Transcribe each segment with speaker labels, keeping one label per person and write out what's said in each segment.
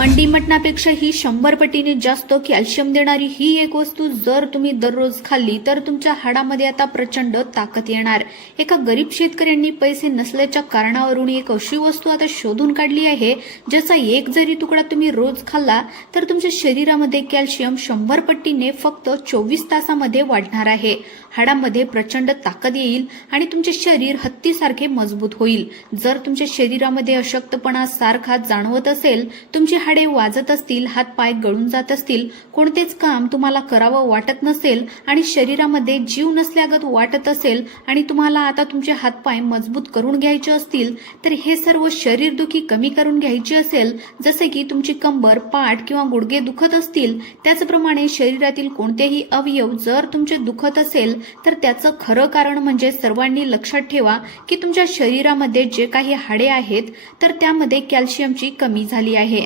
Speaker 1: अंडी मटणापेक्षा ही शंभर पटीने जास्त कॅल्शियम देणारी ही एक वस्तू जर तुम्ही दररोज खाल्ली तर तुमच्या हाडामध्ये आता प्रचंड ताकद येणार. एका गरीब शेतकऱ्यांनी पैसे नसल्याच्या कारणावरून एक अशी वस्तू आता शोधून काढली आहे ज्याचा एक जरी तुकडा तुम्ही रोज खाल्ला तर तुमच्या शरीरामध्ये कॅल्शियम शंभर पट्टीने फक्त चोवीस तासामध्ये वाढणार आहे. हाडामध्ये प्रचंड ताकद येईल आणि तुमचे शरीर हत्तीसारखे मजबूत होईल. जर तुमच्या शरीरामध्ये अशक्तपणा सारखा जाणवत असेल तुमची हाडे वाजत असतील हातपाय गळून जात असतील कोणतेच काम तुम्हाला करावं वाटत नसेल आणि शरीरामध्ये जीव नसल्यागत वाटत असेल आणि तुम्हाला आता तुमचे हातपाय मजबूत करून घ्यायचे असतील तर हे सर्व शरीरदुखी कमी करून घ्यायची असेल जसे की तुमची कंबर पाठ किंवा गुडघे दुखत असतील त्याचप्रमाणे शरीरातील कोणतेही अवयव जर तुमचे दुखत असेल तर त्याचं खरं कारण म्हणजे सर्वांनी लक्षात ठेवा की तुमच्या शरीरामध्ये जे काही हाडे आहेत तर त्यामध्ये कॅल्शियमची कमी झाली आहे.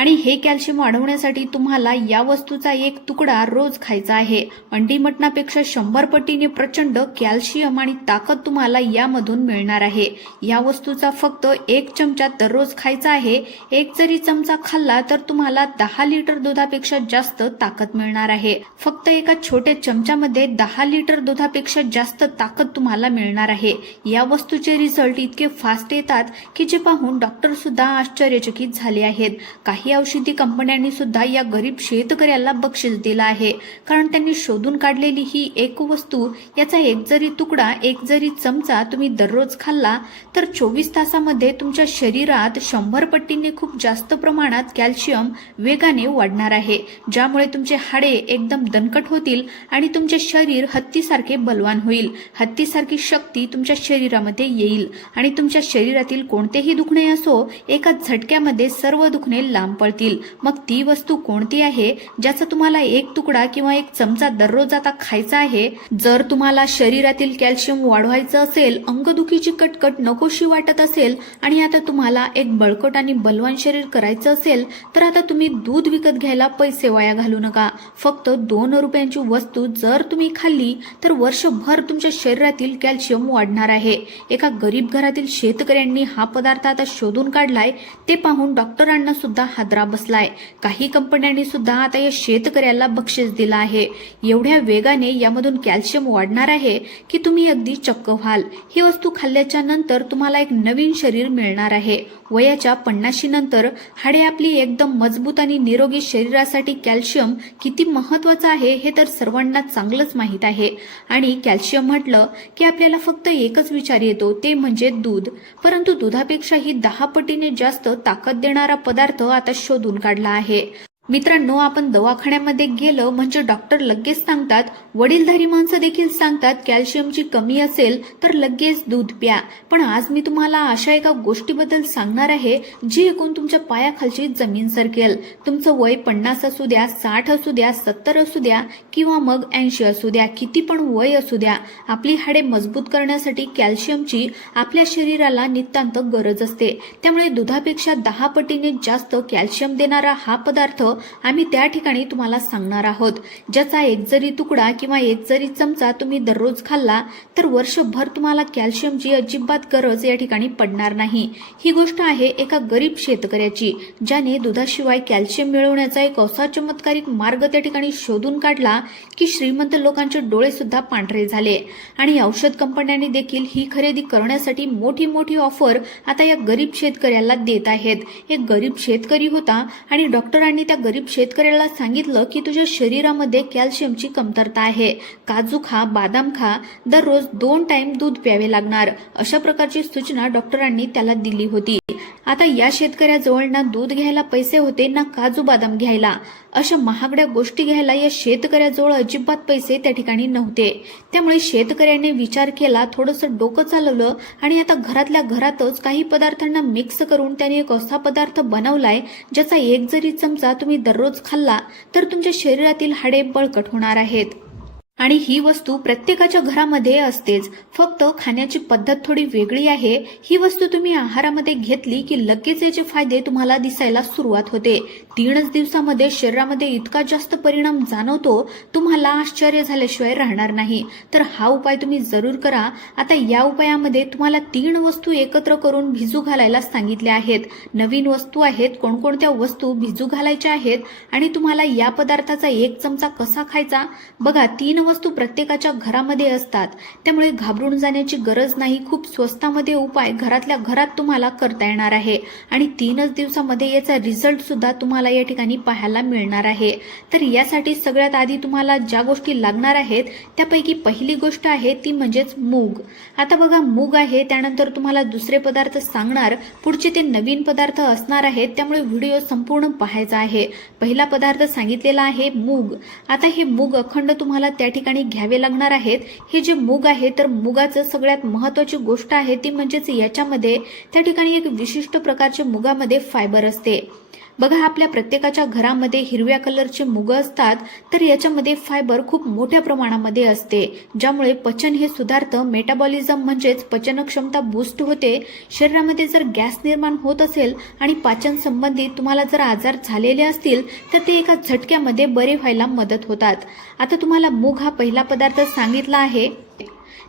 Speaker 1: आणि हे कॅल्शियम वाढवण्यासाठी तुम्हाला या वस्तूचा एक तुकडा रोज खायचा आहे. अंडी मटणापेक्षा शंभर पटीने प्रचंड कॅल्शियम आणि ताकद तुम्हाला यामधून मिळणार आहे. या वस्तूचा फक्त एक चमचा दररोज खायचा आहे. एक जरी चमचा खाल्ला तर तुम्हाला दहा लिटर दुधापेक्षा जास्त ताकद मिळणार आहे. फक्त एका छोट्या चमच्यामध्ये दहा लिटर दुधापेक्षा जास्त ताकद तुम्हाला मिळणार आहे. या वस्तूचे रिझल्ट इतके फास्ट येतात की जे पाहून डॉक्टर सुद्धा आश्चर्यचकित झाले आहेत. काही औषधी कंपन्यांनी सुद्धा या गरीब शेतकऱ्याला बक्षीस दिलं आहे. कारण त्यांनी शोधून काढलेली ही एक वस्तू याचा एक जरी तुकडा एक जरी चमचा तुम्ही दररोज खाल्ला तर चोवीस तासामध्ये तुमच्या शरीरात शंभर पट्टीने खूप जास्त प्रमाणात कॅल्शियम वेगाने वाढणार आहे ज्यामुळे तुमचे हाडे एकदम दणकट होतील आणि तुमचे शरीर हत्तीसारखे बलवान होईल. हत्तीसारखी शक्ती तुमच्या शरीरामध्ये येईल आणि तुमच्या शरीरातील कोणतेही दुखणे असो एका झटक्यामध्ये सर्व दुखणे लांब पळतील मग ती वस्तू कोणती आहे? ज्याचा तुम्हाला एक तुकडा किंवा एक चमचा दररोज आता खायचा आहे जर तुम्हाला शरीरातील कॅल्शियम वाढवायचं असेल अंगदुखीची कटकट नकोशी वाटत असेल आणि आता तुम्हाला एक बळकट आणि बलवान शरीर करायचं असेल तर आता तुम्ही दूध विकत घ्यायला पैसे वाया घालू नका. फक्त दोन रुपयांची वस्तू जर तुम्ही खाल्ली तर वर्षभर तुमच्या शरीरातील कॅल्शियम वाढणार आहे. एका गरीब घरातील शेतकऱ्यांनी हा पदार्थ आता शोधून काढलाय ते पाहून डॉक्टरांना सुद्धा हादरा बसलाय. काही कंपन्यांनी सुद्धा आता या शेतकऱ्याला बक्षीस दिलं आहे. एवढ्या वेगाने यामधून कॅल्शियम वाढणार आहे की तुम्ही अगदी चक्क व्हाल. ही वस्तू खाल्ल्याच्या नंतर तुम्हाला एक नवीन शरीर मिळणार आहे. वयाच्या पन्नाशी नंतर हाडे आपली एकदम मजबूत आणि निरोगी शरीरासाठी कॅल्शियम किती महत्वाचं आहे हे तर सर्वांना चांगलंच माहीत आहे. आणि कॅल्शियम म्हटलं की आपल्याला फक्त एकच विचार येतो ते म्हणजे दूध. परंतु दुधापेक्षाही दहा पटीने जास्त ताकद देणारा पदार्थ आता शोधून काढला आहे. मित्रांनो आपण दवाखान्यामध्ये गेलो म्हणजे डॉक्टर लगेच सांगतात वडीलधारी माणसं देखील सांगतात कॅल्शियमची कमी असेल तर लगेच दूध प्या. पण आज मी तुम्हाला अशा एका गोष्टीबद्दल सांगणार आहे जी ऐकून तुमच्या पायाखालची जमीन सरकेल. तुमचं वय पन्नास असू द्या साठ असू द्या सत्तर असू द्या किंवा मग ऐंशी असू द्या किती पण वय असू द्या आपली हाडे मजबूत करण्यासाठी कॅल्शियमची आपल्या शरीराला नितांत गरज असते. त्यामुळे दुधापेक्षा दहा पटीने जास्त कॅल्शियम देणारा हा पदार्थ आम्ही त्या ठिकाणी तुम्हाला सांगणार आहोत. ज्याचा एक जरी तुकडा किंवा एक जरी चमचा तुम्ही दररोज खाल्ला तर वर्षभर तुम्हाला कॅल्शियमची अजिबात गरज या ठिकाणी पडणार नाही. ही गोष्ट आहे एका गरीब शेतकऱ्याची ज्याने दुधाशिवाय कॅल्शियम मिळवण्याचा एक असा चमत्कारिक मार्ग त्या ठिकाणी शोधून काढला की श्रीमंत लोकांचे डोळे सुद्धा पांढरे झाले. आणि औषध कंपन्यांनी देखील ही खरेदी करण्यासाठी मोठी मोठी ऑफर आता या गरीब शेतकऱ्याला देत आहेत. एक गरीब शेतकरी होता आणि डॉक्टरांनी त्या गरीब शेतकऱ्याला सांगितलं की तुझ्या शरीरामध्ये कॅल्शियमची कमतरता आहे. काजू खा बादाम खा दररोज दोन टाइम दूध प्यावे लागणार. अशा प्रकारची सूचना डॉक्टरांनी त्याला दिली होती. आता या शेतकऱ्याजवळ ना दूध घ्यायला पैसे होते ना काजू बदाम घ्यायला. अशा महागड्या गोष्टी घ्यायला या शेतकऱ्याजवळ अजिबात पैसे त्या ठिकाणी नव्हते. त्यामुळे शेतकऱ्याने विचार केला थोडंसं डोकं चालवलं आणि आता घरातल्या घरातच काही पदार्थांना मिक्स करून त्याने एक असा पदार्थ बनवलाय ज्याचा एक जरी चमचा तुम्ही दररोज खाल्ला तर तुमच्या शरीरातील हाडे बळकट होणार आहेत. आणि ही वस्तू प्रत्येकाच्या घरामध्ये असतेच. फक्त खाण्याची पद्धत थोडी वेगळी आहे. ही वस्तू तुम्ही आहारामध्ये घेतली की लगेच याचे फायदे तुम्हाला दिसायला सुरुवात होते. तीनच दिवसामध्ये शरीरामध्ये इतका जास्त परिणाम जाणवतो तुम्हाला आश्चर्य झाल्याशिवाय राहणार नाही. तर हा उपाय तुम्ही जरूर करा. आता या उपायामध्ये तुम्हाला तीन वस्तू एकत्र करून भिजू घालायला सांगितल्या आहेत. नवीन वस्तू आहेत कोणकोणत्या वस्तू भिजू घालायच्या आहेत आणि तुम्हाला या पदार्थाचा एक चमचा कसा खायचा? बघा तीन वस्तू प्रत्येकाच्या घरामध्ये असतात. त्यामुळे घाबरून जाण्याची गरज नाही. खूप स्वस्तामध्ये उपाय घरातल्या घरात तुम्हाला करता येणार आहे. आणि तीनच दिवसामध्ये याचा रिझल्ट सुद्धा तुम्हाला या ठिकाणी पाहायला मिळणार आहे. तर यासाठी सगळ्यात आधी तुम्हाला ज्या गोष्टी लागणार आहेत त्यापैकी पहिली गोष्ट आहे ती म्हणजेच मूग. आता बघा मूग आहे त्यानंतर तुम्हाला दुसरे पदार्थ सांगणार. पुढचे ते नवीन पदार्थ असणार आहेत त्यामुळे व्हिडिओ संपूर्ण पाहायचा आहे. पहिला पदार्थ सांगितलेला आहे मूग. आता हे मूग अखंड तुम्हाला त्या ठिकाणी ठिकाणी घ्यावे लागणार आहेत. हे जे मूग आहे तर मुगाचं सगळ्यात महत्वाची गोष्ट आहे ती म्हणजेच याच्यामध्ये त्या ठिकाणी एक विशिष्ट प्रकारचे मुगामध्ये फायबर असते. बघा आपल्या प्रत्येकाच्या घरामध्ये हिरव्या कलरचे मुग असतात तर याच्यामध्ये फायबर खूप मोठ्या प्रमाणामध्ये असते ज्यामुळे पचन हे सुधारतं. मेटाबॉलिझम म्हणजेच पचनक्षमता बूस्ट होते. शरीरामध्ये जर गॅस निर्माण होत असेल आणि पाचन संबंधित तुम्हाला जर आजार झालेले असतील तर ते एका झटक्यामध्ये बरे व्हायला मदत होतात. आता तुम्हाला मूग हा पहिला पदार्थ सांगितला आहे.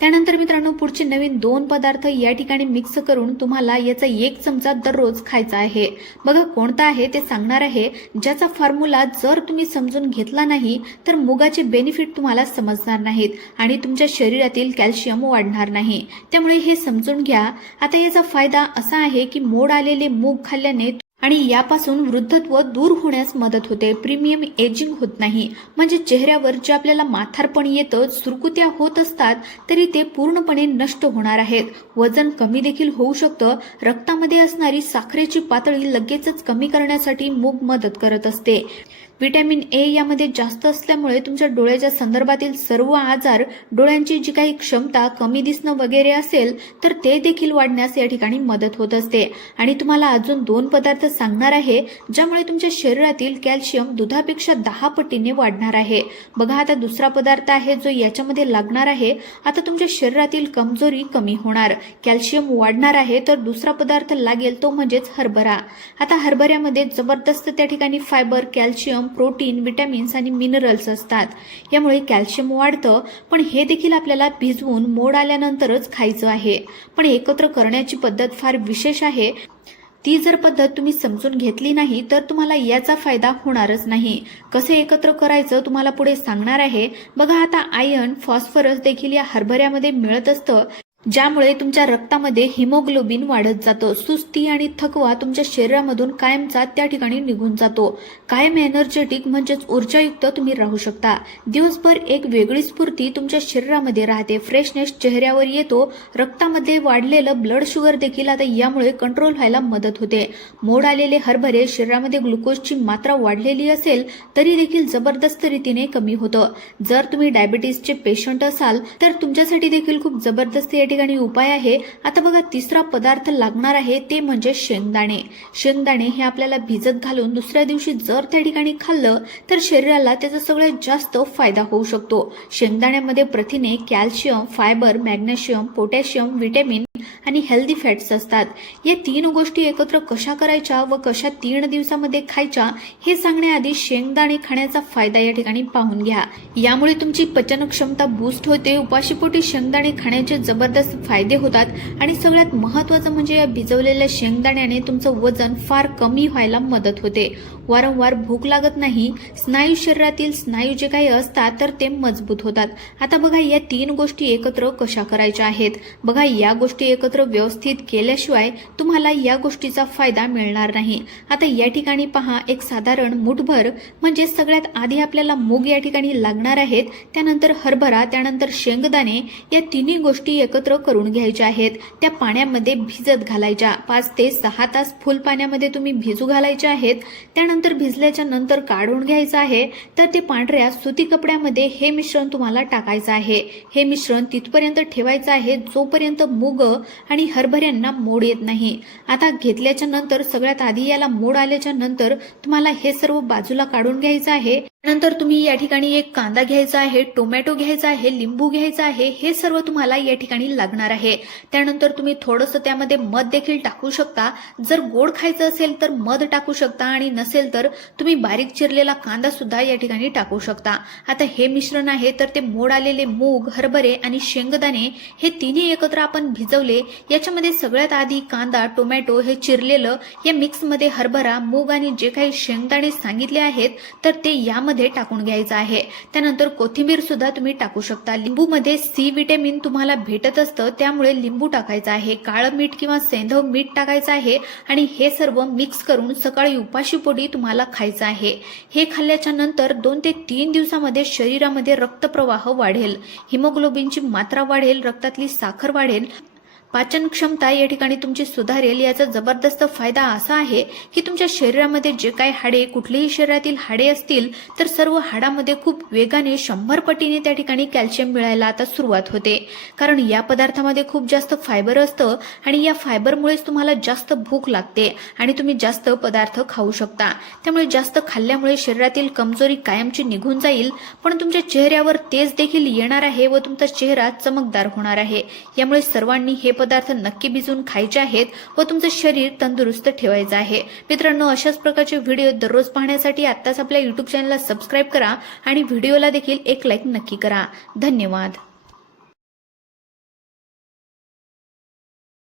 Speaker 1: त्यानंतर मित्रांनो पुढचे नवीन दोन पदार्थ या ठिकाणी मिक्स करून तुम्हाला याचा एक चमचा दररोज खायचा आहे. बघा कोणता आहे ते सांगणार आहे. ज्याचा फॉर्म्युला जर तुम्ही समजून घेतला नाही तर मुगाचे बेनिफिट तुम्हाला समजणार नाहीत आणि तुमच्या शरीरातील कॅल्शियम वाढणार नाही. त्यामुळे हे समजून घ्या. आता याचा फायदा असा आहे की मोड आलेले मूग खाल्ल्याने आणि यापासून वृद्धत्व दूर होण्यास मदत होते. प्रीमियम एजिंग होत नाही. म्हणजे चेहऱ्यावर जे आपल्याला माथारपण येतं सुरकुत्या होत असतात तरी ते पूर्णपणे नष्ट होणार आहेत. वजन कमी देखील होऊ शकतं. रक्तामध्ये असणारी साखरेची पातळी लगेचच कमी करण्यासाठी मूग मदत करत असते. व्हिटॅमिन ए यामध्ये जास्त असल्यामुळे तुमच्या डोळ्याच्या संदर्भातील सर्व आजार डोळ्यांची जी काही क्षमता कमी दिसणं वगैरे असेल तर ते देखील वाढण्यास या ठिकाणी मदत होत असते. आणि तुम्हाला अजून दोन पदार्थ सांगणार आहे ज्यामुळे तुमच्या शरीरातील कॅल्शियम दुधापेक्षा दहा पटीने वाढणार आहे. बघा आता दुसरा पदार्थ आहे जो याच्यामध्ये लागणार आहे. आता तुमच्या शरीरातील कमजोरी कमी होणार. कॅल्शियम वाढणार आहे तर दुसरा पदार्थ लागेल तो म्हणजेच हरभरा. आता हरभऱ्यामध्ये जबरदस्त त्या ठिकाणी फायबर कॅल्शियम प्रोटीन विटॅमिन्स आणि मिनरल्स असतात. यामुळे कॅल्शियम वाढतं पण हे देखील आपल्याला भिजवून मोड आल्यानंतरच खायचं आहे. पण एकत्र करण्याची पद्धत फार विशेष आहे. ती जर पद्धत तुम्ही समजून घेतली नाही तर तुम्हाला याचा फायदा होणारच नाही. कसे एकत्र करायचं तुम्हाला पुढे सांगणार आहे. बघा आता आयर्न फॉस्फरस देखील या हरभऱ्यामध्ये मिळत असतं. ज्यामुळे तुमच्या रक्तामध्ये हिमोग्लोबिन वाढत जातं. सुस्ती आणि थकवा तुमच्या शरीरामधून कायमचा त्या ठिकाणी निघून जातो. कायम एनर्जेटिक म्हणजेच ऊर्जायुक्त तुम्ही राहू शकता. दिवसभर एक वेगळी स्फूर्ती तुमच्या शरीरामध्ये राहते. फ्रेशनेस चेहऱ्यावर येतो. रक्तामध्ये वाढलेलं ब्लड शुगर देखील आता यामुळे कंट्रोल व्हायला मदत होते. मोड आलेले हरभरे शरीरामध्ये ग्लुकोजची मात्रा वाढलेली असेल तरी देखील जबरदस्त रीतीने कमी होतं. जर तुम्ही डायबिटीसचे पेशंट असाल तर तुमच्यासाठी देखील खूप जबरदस्त या ठिकाणी उपाय आहे. आता बघा तिसरा पदार्थ लागणार आहे ते म्हणजे शेंगदाणे. शेंगदाणे हे आपल्याला भिजत घालून दुसऱ्या दिवशी जर त्या ठिकाणी खाल्लं तर शरीराला त्याचा सगळ्यात जास्त फायदा होऊ शकतो. शेंगदाण्यामध्ये प्रथिने calcium fibre magnesium potassium vitamin आणि हेल्दी फॅट्स असतात. या तीन गोष्टी एकत्र कशा करायच्या व कशा तीन दिवसामध्ये खायच्या हे सांगण्याआधी शेंगदाणे खाण्याचा फायदा या ठिकाणी पाहून घ्या. यामुळे तुमची पचन क्षमता बूस्ट होते उपाशीपोटी शेंगदाणे खाण्याचे जबरदस्त फायदे होतात आणि सगळ्यात महत्वाचं म्हणजे या भिजवलेल्या शेंगदाण्याने तुमचं वजन फार कमी व्हायला मदत होते. वारंवार भूक लागत नाही स्नायू शरीरातील स्नायू जे काही असतात तर ते मजबूत होतात. आता बघा या तीन गोष्टी एकत्र कशा करायच्या आहेत. बघा या गोष्टी एकत्र व्यवस्थित केल्याशिवाय तुम्हाला या गोष्टीचा फायदा मिळणार नाही. आता या ठिकाणी पहा एक साधारण मुठभर म्हणजे सगळ्यात आधी आपल्याला मूग या ठिकाणी लागणार आहेत त्यानंतर हरभरा त्यानंतर शेंगदाणे या तिन्ही गोष्टी एकत्र करून घ्यायच्या आहेत. त्या पाण्यामध्ये भिजत घालायच्या. पाच ते सहा तास फुल पाण्यामध्ये तुम्ही भिजू घालायच्या आहेत. त्यानंतर भिजल्याच्या नंतर काढून घ्यायचं आहे. तर ते पांढऱ्या सुती कपड्यामध्ये हे मिश्रण तुम्हाला टाकायचं आहे. हे मिश्रण तिथपर्यंत ठेवायचं आहे जोपर्यंत मूग आणि हरभऱ्यांना मोड येत नाही. आता घेतल्याच्या नंतर सगळ्यात आधी याला मोड आल्याच्यानंतर तुम्हाला हे सर्व बाजूला काढून घ्यायचं आहे. नंतर तुम्ही या ठिकाणी एक कांदा घ्यायचा आहे टोमॅटो घ्यायचा आहे लिंबू घ्यायचा आहे हे सर्व तुम्हाला या ठिकाणी लागणार आहे. त्यानंतर तुम्ही थोडंसं त्यामध्ये मध देखील टाकू शकता. जर गोड खायचं असेल तर मध टाकू शकता आणि नसेल तर तुम्ही बारीक चिरलेला कांदा सुद्धा या ठिकाणी टाकू शकता. आता हे मिश्रण आहे तर ते मोड आलेले मूग हरभरे आणि शेंगदाणे हे तिन्ही एकत्र आपण भिजवले. याच्यामध्ये सगळ्यात आधी कांदा टोमॅटो हे चिरलेलं या मिक्समध्ये हरभरा मूग आणि जे काही शेंगदाणे सांगितले आहेत तर ते यामध्ये टाकून घ्यायचं आहे. त्यानंतर कोथिंबीर सुद्धा तुम्ही टाकू शकता. लिंबूमध्ये सी विटॅमिन तुम्हाला भेटत असतं त्यामुळे लिंबू टाकायचं आहे. काळं मीठ किंवा सेंधव मीठ टाकायचं आहे आणि हे सर्व मिक्स करून सकाळी उपाशी पोटी तुम्हाला खायचं आहे. हे खाल्ल्याच्या नंतर दोन ते तीन दिवसामध्ये शरीरामध्ये रक्तप्रवाह वाढेल. हिमोग्लोबिनची मात्रा वाढेल रक्तातली साखर वाढेल पाचन क्षमता या ठिकाणी तुमची सुधारेल याचा जबरदस्त फायदा असा आहे की तुमच्या शरीरामध्ये जे काही हाडे कुठलेही शरीरातील हाडे असतील तर सर्व हाडामध्ये खूप वेगाने शंभर पटीने त्या ठिकाणी कॅल्शियम मिळायला आता सुरुवात होते. कारण या पदार्थामध्ये खूप जास्त फायबर असतं आणि या फायबरमुळेच तुम्हाला जास्त भूक लागते आणि तुम्ही जास्त पदार्थ खाऊ शकता. त्यामुळे जास्त खाल्ल्यामुळे शरीरातील कमजोरी कायमची निघून जाईल पण तुमच्या चेहऱ्यावर तेज देखील येणार आहे व तुमचा चेहरा चमकदार होणार आहे. यामुळे सर्वांनी हे पदार्थ नक्की भिजवून खायचे आहेत व तुमचं शरीर तंदुरुस्त ठेवायचं आहे. मित्रांनो अशाच प्रकारचे व्हिडिओ दररोज पाहण्यासाठी आत्ताच आपल्या युट्यूब चॅनलला सबस्क्राईब करा आणि व्हिडिओला देखील एक लाईक नक्की करा. धन्यवाद.